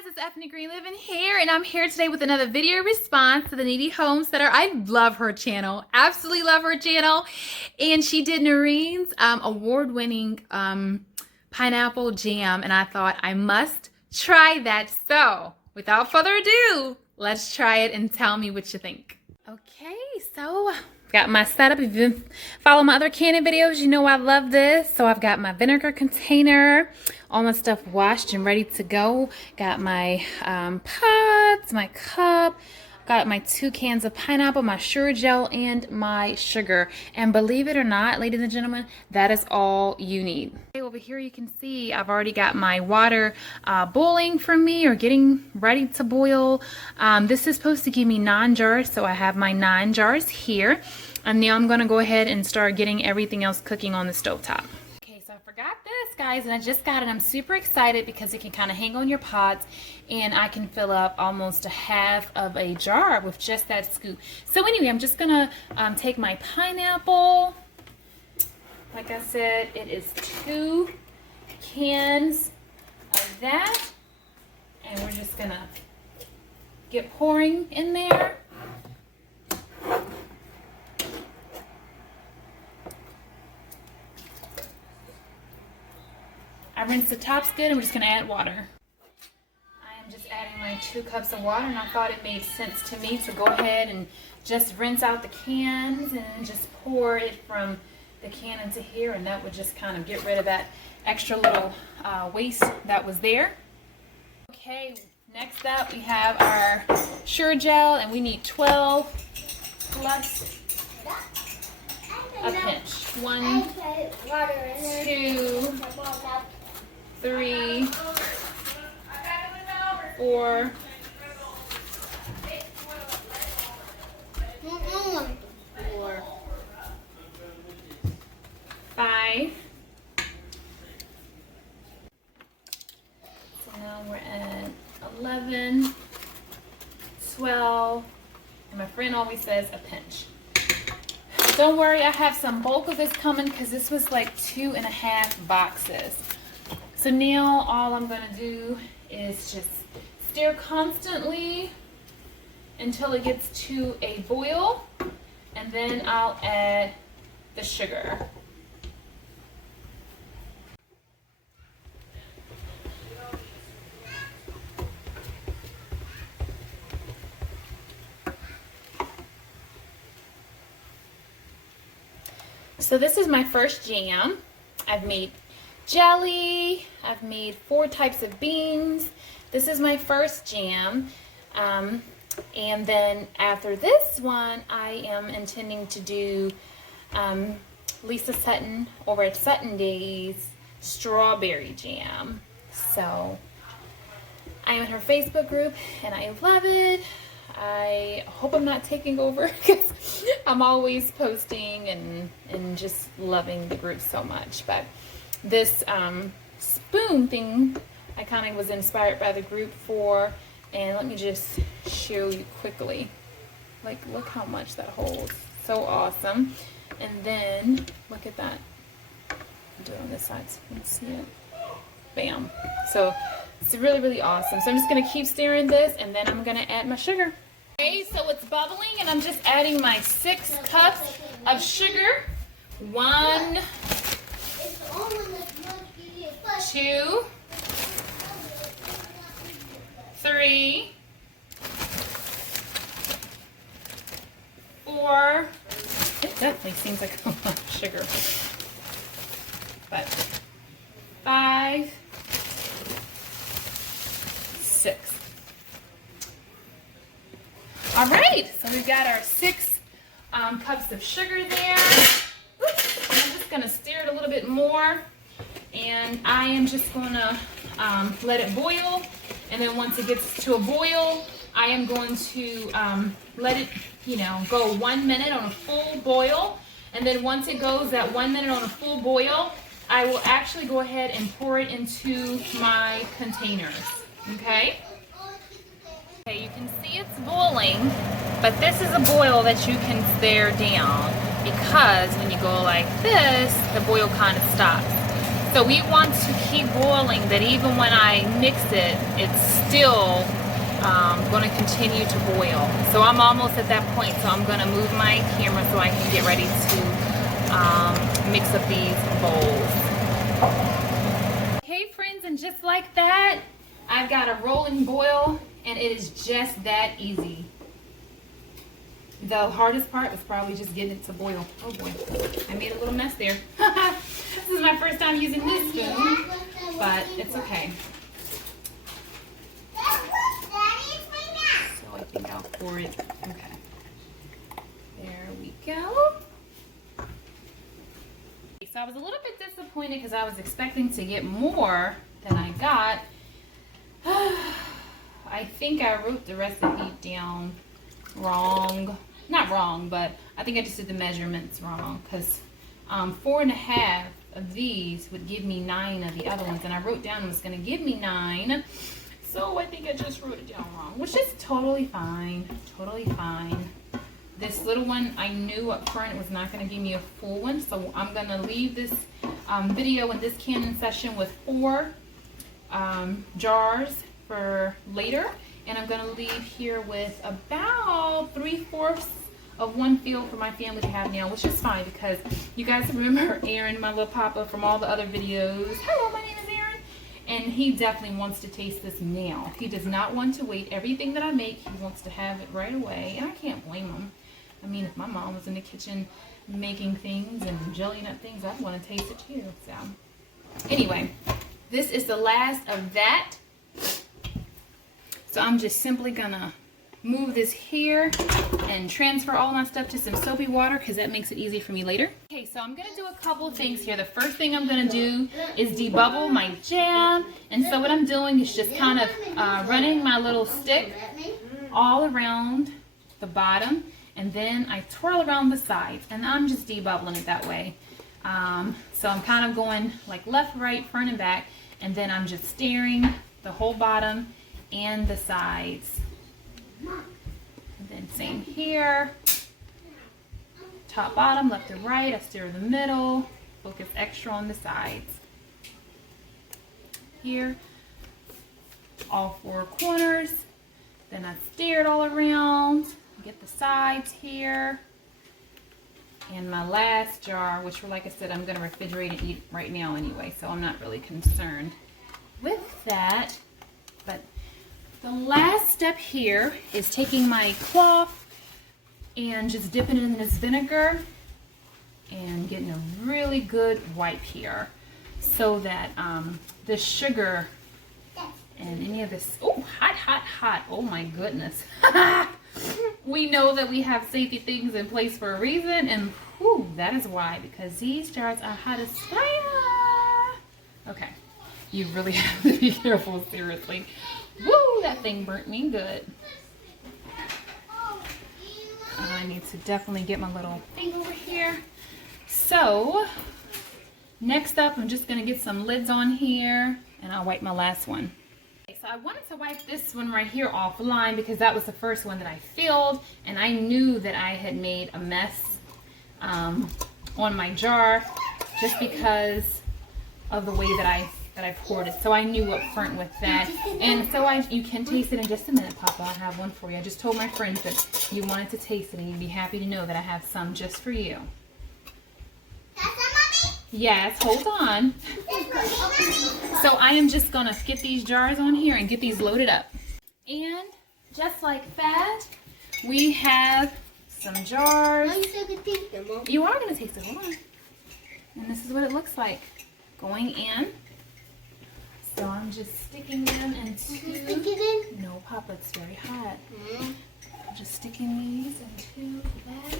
guys, it's Ethnic Green Living here, and I'm here today with another video response to the Kneady Homesteader. I love her channel, absolutely love her channel, and she did Noreen's award-winning pineapple jam, and I thought I must try that. So, without further ado, let's try it and tell me what you think. Okay, so got my setup. If you've been following my other canning videos, you know I love this. So I've got my vinegar container, all my stuff washed and ready to go. Got my pots, my cup, got my 2 cans of pineapple, my sugar gel, and my sugar. And believe it or not, ladies and gentlemen, that is all you need. Over here you can see I've already got my water boiling for me, or getting ready to boil. This is supposed to give me 9 jars, so I have my 9 jars here. And now I'm going to go ahead and start getting everything else cooking on the stovetop. Okay, so I forgot this, guys, and I just got it. I'm super excited because it can kind of hang on your pots, and I can fill up almost a half of a jar with just that scoop. So anyway, I'm just going to take my pineapple. Like I said, it is 2 cans of that, and we're just going to get pouring in there. I rinsed the tops good, and we're just going to add water. I am just adding my 2 cups of water, and I thought it made sense to me to go ahead and just rinse out the cans and just pour it from the can into here, and that would just kind of get rid of that extra little waste that was there. Okay, next up we have our sugar gel, and we need 12 plus a pinch. 1, 2, 3, 4, 5. So now we're at 11, 12, and my friend always says a pinch. Don't worry, I have some bulk of this coming because this was like 2.5 boxes. So now all I'm going to do is just stir constantly until it gets to a boil, and then I'll add the sugar. So this is my first jam. I've made jelly, I've made 4 types of beans. This is my first jam. And then after this one, I am intending to do Lisa Sutton over at Sutton Days strawberry jam. So I am in her Facebook group, and I love it. I hope I'm not taking over because I'm always posting and just loving the group so much. But this spoon thing, I kind of was inspired by the group for, and let me just show you quickly. Like, look how much that holds. So awesome. And then look at that. I'll do it on this side so you can see it. Bam. So it's really, really awesome. So I'm just going to keep stirring this, and then I'm going to add my sugar. Okay, so it's bubbling, and I'm just adding my 6 cups of sugar. 1, 2, 3, 4. It definitely seems like a lot of sugar. But 5, 6. All right, so we've got our 6 cups of sugar there. I'm just going to stir it a little bit more, and I am just going to let it boil. And then once it gets to a boil, I am going to let it, go 1 minute on a full boil. And then once it goes that 1 minute on a full boil, I will actually go ahead and pour it into my containers. Okay? Okay, you can see it's boiling, but this is a boil that you can stir down, because when you go like this, the boil kind of stops. So we want to keep boiling, that even when I mix it, it's still going to continue to boil. So I'm almost at that point, so I'm going to move my camera so I can get ready to mix up these bowls. Okay friends, and just like that, I've got a rolling boil, and it is just that easy. The hardest part was probably just getting it to boil. Oh boy, I made a little mess there. This is my first time using this spoon, but it's okay. So I think I'll pour it. Okay. There we go. So I was a little bit disappointed because I was expecting to get more than I got. I think I wrote the recipe down wrong. Not wrong, but I think I just did the measurements wrong, because 4.5 of these would give me 9 of the other ones, and I wrote down it was going to give me 9, so I think I just wrote it down wrong, which is totally fine, totally fine. This little one, I knew up front it was not going to give me a full one, so I'm going to leave this video and this canning session with 4 jars for later, and I'm going to leave here with about 3/4 of one fill for my family to have now, which is fine because you guys remember Aaron, my little papa from all the other videos. Hello, my name is Aaron, and he definitely wants to taste this now. He does not want to wait. Everything that I make, he wants to have it right away, and I can't blame him. I mean, if my mom was in the kitchen making things and jellying up things, I'd want to taste it too. So anyway, this is the last of that. So I'm just simply gonna move this here and transfer all my stuff to some soapy water because that makes it easy for me later. Okay, so I'm gonna do a couple of things here. The first thing I'm gonna do is debubble my jam. And so what I'm doing is just kind of running my little stick all around the bottom, and then I twirl around the sides, and I'm just debubbling it that way. So I'm kind of going like left, right, front, and back, and then I'm just stirring the whole bottom and the sides. And then same here, top, bottom, left to right. I stir the middle, focus extra on the sides. Here, all 4 corners. Then I stir it all around, get the sides here. And my last jar, which like I said, I'm going to refrigerate and eat right now anyway, so I'm not really concerned with that. But the last step here is taking my cloth and just dipping it in this vinegar and getting a really good wipe here so that the sugar and any of this, oh, hot, hot, hot, oh my goodness. We know that we have safety things in place for a reason, and whew, that is why, because these jars are hot as fire. Okay, you really have to be careful, seriously. Woo, that thing burnt me good. I need to definitely get my little thing over here. So, next up, I'm just going to get some lids on here, and I'll wipe my last one. Okay, so I wanted to wipe this one right here offline because that was the first one that I filled, and I knew that I had made a mess on my jar just because of the way that I poured it. So I knew up front with that. And so you can taste it in just a minute, Papa. I have one for you. I just told my friends that you wanted to taste it, and you'd be happy to know that I have some just for you. Yes, hold on. So I am just gonna get these jars on here and get these loaded up. And just like that, we have some jars. You are gonna taste it, hold on. And this is what it looks like going in. So I'm just sticking them into. No, Papa, it's very hot. I'm just sticking these into that.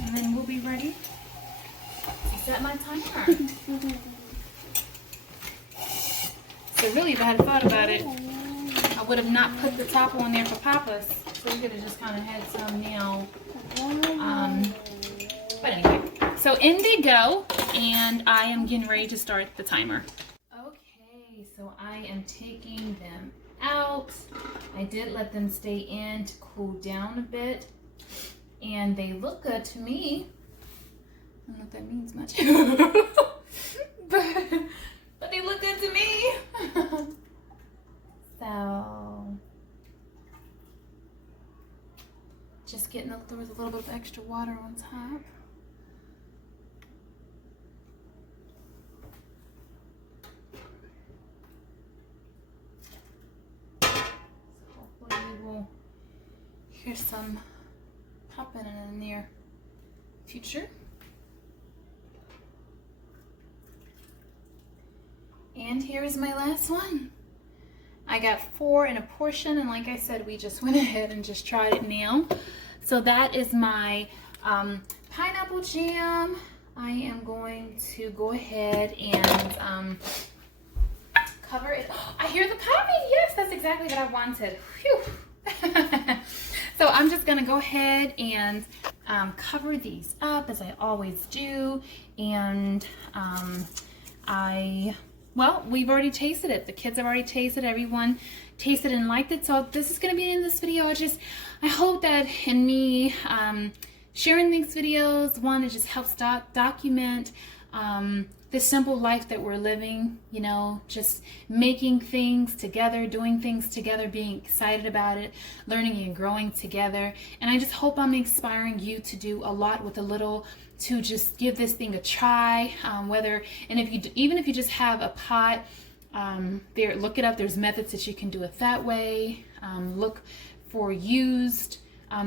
And then we'll be ready to set my timer. So really, if I had thought about it, I would have not put the top on there for Papa's. So we could have just kind of had some now. But anyway, so in they go, and I am getting ready to start the timer. Okay, so I am taking them out. I did let them stay in to cool down a bit. and they look good to me. I don't know if that means much, but they look good to me. So just getting there was a little bit of extra water on top. So hopefully we will hear some popping in the near future. And here is my last one. I got 4 in a portion, and like I said, we just went ahead and just tried it now. So that is my pineapple jam. I am going to go ahead and cover it. Oh, I hear the popping. Yes, that's exactly what I wanted. Phew. So I'm just gonna go ahead and cover these up as I always do. And well, we've already tasted it. The kids have already tasted it. Everyone tasted and liked it. So this is going to be in this video. I hope that in me sharing these videos, one, it just helps document this simple life that we're living, you know, just making things together, doing things together, being excited about it, learning and growing together. And I just hope I'm inspiring you to do a lot with a little, to just give this thing a try, even if you just have a pot, look it up. There's methods that you can do it that way. Look for used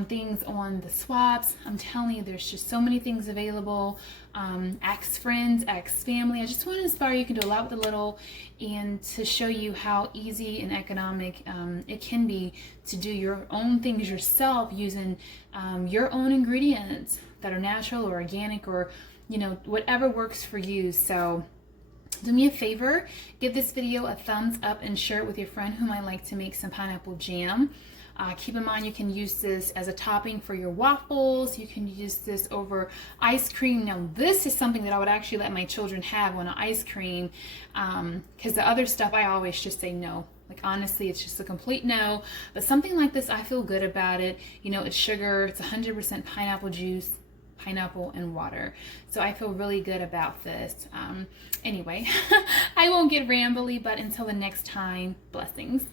things on the swaps. I'm telling you, there's just so many things available. Ask friends, ask family. I just want to inspire you. You can do a lot with a little, and to show you how easy and economic it can be to do your own things yourself using your own ingredients that are natural or organic, or you know, whatever works for you. So do me a favor, give this video a thumbs up and share it with your friend who might like to make some pineapple jam. Keep in mind, you can use this as a topping for your waffles. You can use this over ice cream. Now, this is something that I would actually let my children have on an ice cream, because the other stuff I always just say no. Like, honestly, it's just a complete no. But something like this, I feel good about it. You know, it's sugar. It's 100% pineapple juice, pineapple, and water. So I feel really good about this. Anyway, I won't get rambly, but until the next time, blessings.